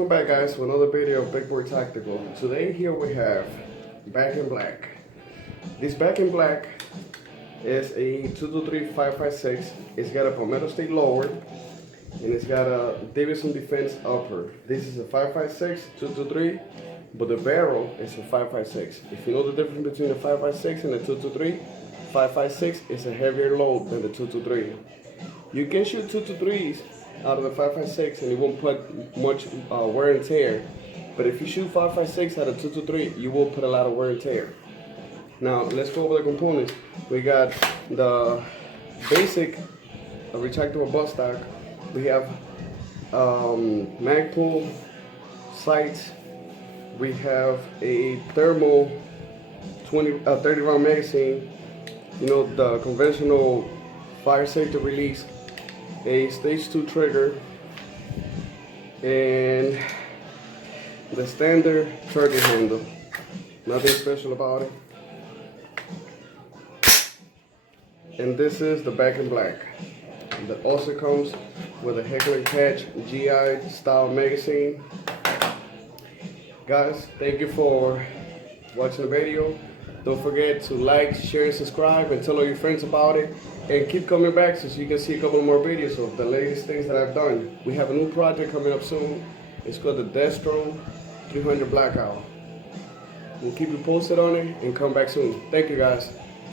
Welcome back, guys, to another video of Big Boy Tactical. Today here we have Back in Black. This Back in Black is a 223-556. It's got a palmetto stick lower and it's got a Davidson Defense upper. This is a 556 223, but the barrel is a 556. If you know the difference between the 556 and the 223, 556 is a heavier load than the 223. You can shoot 223s out of the 556 and it won't put much wear and tear. But if you shoot 556 out of 223, you will put a lot of wear and tear. Now let's go over the components. We got the basic retractable butt stock. We have mag pull sights. We have a thermal 30 round magazine. You know, the conventional fire safety release. A stage 2 trigger and the standard trigger handle. Nothing special about it. And this is the Back in Black. That also comes with a Heckler Patch GI style magazine. Guys, thank you for watching the video. Don't forget to like, share, and subscribe, and tell all your friends about it. And keep coming back so you can see a couple more videos of the latest things that I've done. We have a new project coming up soon. It's called the Destro 300 Blackout. We'll keep you posted on it and come back soon. Thank you, guys.